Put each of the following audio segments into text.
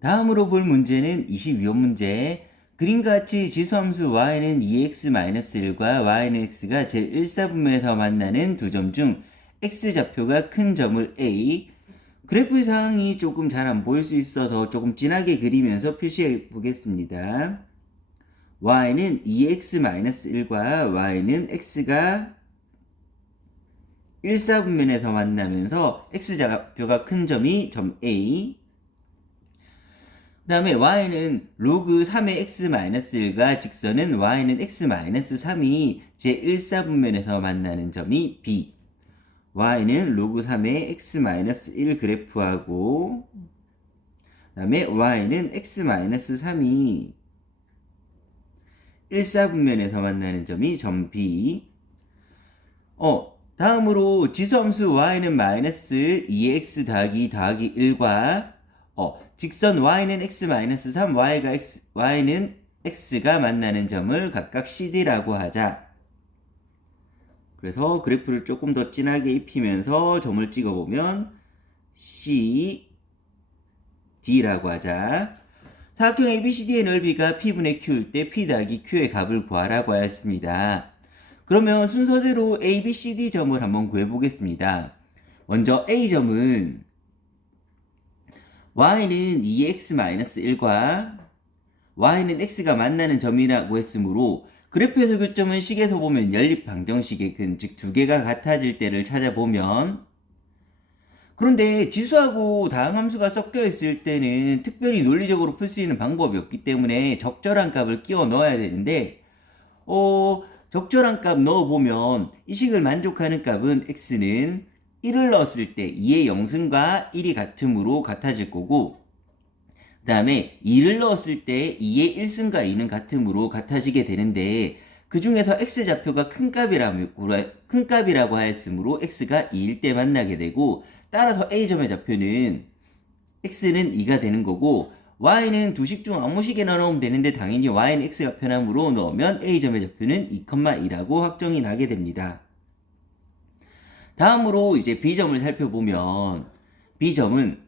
다음으로 볼 문제는 22번 문제. 그림과 같이 지수함수 y는 2x-1과 y는 x가 제1사분면에서 만나는 두 점 중 x좌표가 큰 점을 A. 그래프 상황이 조금 잘 안 보일 수 있어서 조금 진하게 그리면서 표시해 보겠습니다. y는 2x-1과 y는 x가 1사분면에서 만나면서 x좌표가 큰 점이 점 A. 그 다음에 y는 로그 3의 x-1과 직선은 y는 x-3이 제1사분면에서 만나는 점이 B. y는 로그 3의 x-1 그래프하고 그 다음에 y는 x-3이 1사분면에서 만나는 점이 점 B. 다음으로 지수함수 y는 마이너스 2x 더하기 1과 직선 y는 x-3, y는 x가 만나는 점을 각각 CD라고 하자. 그래서 그래프를 조금 더 진하게 입히면서 점을 찍어보면 C, D라고 하자. 사각형 ABCD의 넓이가 P분의 Q일 때 P 더하기 Q의 값을 구하라고 하였습니다. 그러면 순서대로 ABCD 점을 한번 구해보겠습니다. 먼저 A점은 y는 2x-1과 y는 x가 만나는 점이라고 했으므로 그래프에서 교점은 식에서 보면 연립방정식의 근, 즉 두 개가 같아질 때를 찾아보면, 그런데 지수하고 다항함수가 섞여 있을 때는 특별히 논리적으로 풀 수 있는 방법이 없기 때문에 적절한 값을 끼워 넣어야 되는데 적절한 값 넣어보면 이 식을 만족하는 값은 x는 1을 넣었을 때 2의 영승과 1이 같음으로 같아질 거고, 그 다음에 2를 넣었을 때 2의 1승과 2는 같음으로 같아지게 되는데, 그 중에서 x좌표가 큰 값이라고 하였으므로 x가 2일 때 만나게 되고, 따라서 a점의 좌표는 x는 2가 되는 거고, y는 두 식 중 아무 식에나 넣으면 되는데 당연히 y는 x가 편함으로 넣으면 a점의 좌표는 2,2라고 확정이 나게 됩니다. 다음으로 이제 B점을 살펴보면, B점은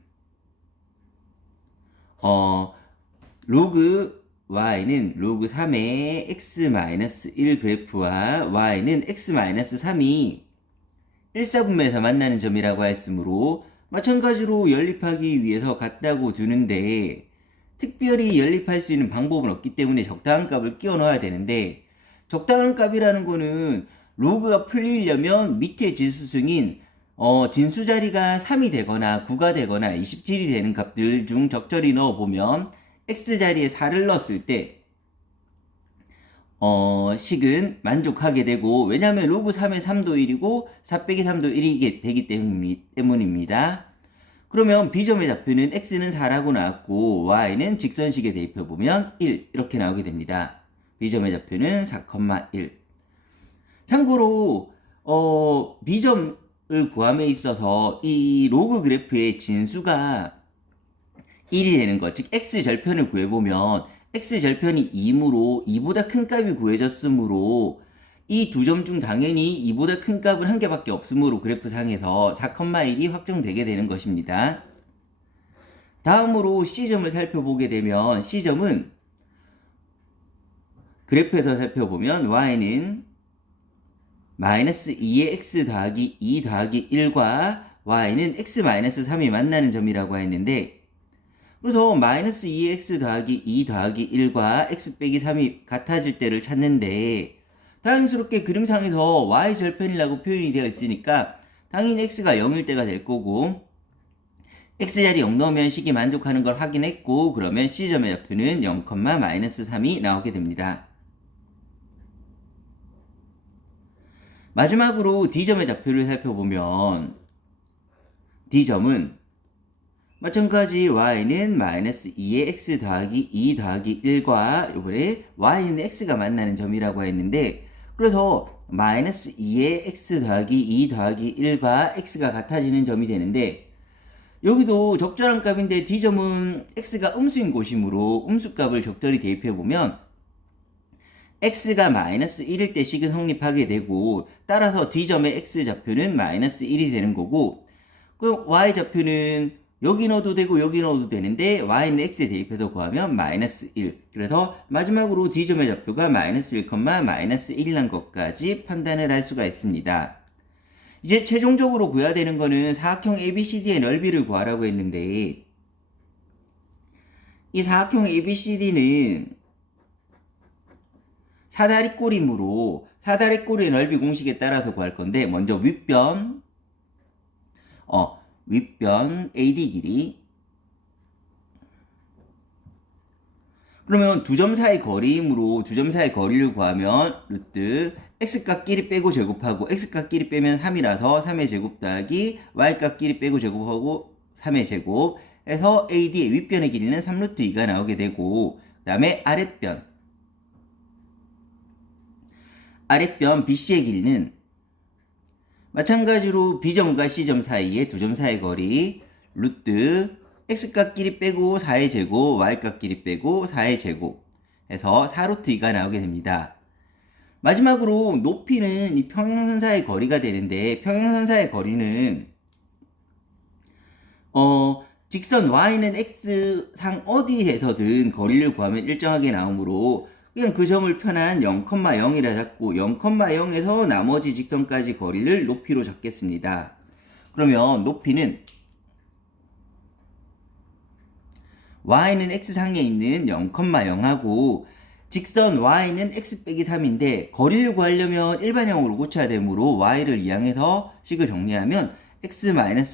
로그 y는 로그 3의 x-1 그래프와 y는 x-3이 1사분면에서 만나는 점이라고 하였으므로 마찬가지로 연립하기 위해서 같다고 두는데, 특별히 연립할 수 있는 방법은 없기 때문에 적당한 값을 끼워 넣어야 되는데, 적당한 값이라는 거는 로그가 풀리려면 밑에 지수승인 진수자리가 3이 되거나 9가 되거나 27이 되는 값들 중 적절히 넣어보면 x자리에 4를 넣었을 때 식은 만족하게 되고, 왜냐하면 로그 3의 3도 1이고 4 빼기 3도 1이게 되기 때문입니다. 그러면 B점의 좌표는 x는 4라고 나왔고 y는 직선식에 대입해보면 1 이렇게 나오게 됩니다. B점의 좌표는 4,1. 참고로 B점을 구함에 있어서 이 로그 그래프의 진수가 1이 되는 것, 즉 x절편을 구해보면 x절편이 2이므로 2보다 큰 값이 구해졌으므로 이 두 점 중 당연히 2보다 큰 값은 한 개밖에 없으므로 그래프상에서 4,1이 확정되게 되는 것입니다. 다음으로 C점을 살펴보게 되면 C점은 그래프에서 살펴보면 y는 마이너스 2의 x 더하기 2 더하기 1과 y는 x-3이 만나는 점이라고 했는데, 그래서 마이너스 2의 x 더하기 2 더하기 1과 x 빼기 3이 같아질 때를 찾는데, 다행스럽게 그림상에서 y절편이라고 표현이 되어 있으니까 당연히 x가 0일 때가 될 거고, x자리 0 넣으면 식이 만족하는 걸 확인했고, 그러면 C점의 좌표는 0,-3이 나오게 됩니다. 마지막으로 D점의 좌표를 살펴보면 D점은 마찬가지 y는 마이너스 2의 x 더하기 2 더하기 1과 이번에 y는 x가 만나는 점이라고 했는데, 그래서 마이너스 2의 x 더하기 2 더하기 1과 x가 같아지는 점이 되는데, 여기도 적절한 값인데 D점은 x가 음수인 곳이므로 음수값을 적절히 대입해보면 x가 마이너스 1일 때 식은 성립하게 되고, 따라서 D점의 x좌표는 마이너스 1이 되는 거고, 그럼 y좌표는 여기 넣어도 되고 여기 넣어도 되는데 y는 x에 대입해서 구하면 마이너스 1. 그래서 마지막으로 D점의 좌표가 마이너스 1, 마이너스 1이란 것까지 판단을 할 수가 있습니다. 이제 최종적으로 구해야 되는 거는 사각형 ABCD의 넓이를 구하라고 했는데 이 사각형 ABCD는 사다리꼴이므로 사다리꼴의 넓이 공식에 따라서 구할 건데 먼저 윗변 AD 길이 그러면 두 점 사이 거리이므로 두 점 사이 거리를 구하면 루트 x값끼리 빼고 제곱하고 x값끼리 빼면 3이라서 3의 제곱 더하기 y값끼리 빼고 제곱하고 3의 제곱 해서 AD의 윗변의 길이는 3루트 2가 나오게 되고 그 다음에 아랫변 BC의 길이는 마찬가지로 B점과 C점 사이의 두 점 사이 거리 루트 x값끼리 빼고 4의 제곱 y값끼리 빼고 4의 제곱 해서 4루트 2가 나오게 됩니다. 마지막으로 높이는 이 평행선 사이의 거리가 되는데 평행선 사이의 거리는 직선 y는 x상 어디에서든 거리를 구하면 일정하게 나오므로 그냥 그 점을 편한 0,0이라 잡고 0,0에서 나머지 직선까지 거리를 높이로 잡겠습니다. 그러면 높이는 y는 x상에 있는 0,0하고 직선 y는 x 빼기 3인데 거리를 구하려면 일반형으로 고쳐야 되므로 y를 이항해서 식을 정리하면 x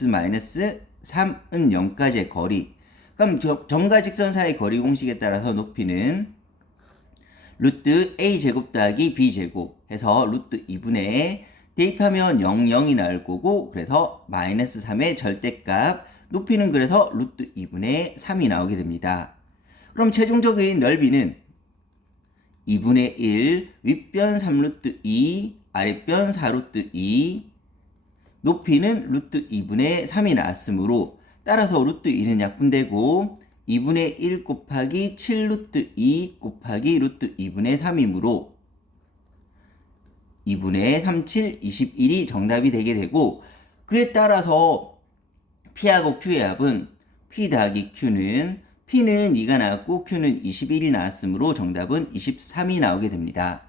마이너스 3은 0까지의 거리. 그럼 점과 직선 사이 거리 공식에 따라서 높이는 루트 a제곱 더하기 b제곱 해서 루트 2분의 대입하면 0, 0이 나올 거고 그래서 마이너스 3의 절대값 높이는 그래서 루트 2분의 3이 나오게 됩니다. 그럼 최종적인 넓이는 2분의 1 윗변 3루트 2 아랫변 4루트 2 높이는 루트 2분의 3이 나왔으므로 따라서 루트 2는 약분되고 2분의 1 곱하기 7루트 2 곱하기 루트 2분의 3이므로 2분의 3, 7, 21이 정답이 되게 되고 그에 따라서 P하고 Q의 합은 P 더하기 Q는 P는 2가 나왔고 Q는 21이 나왔으므로 정답은 23이 나오게 됩니다.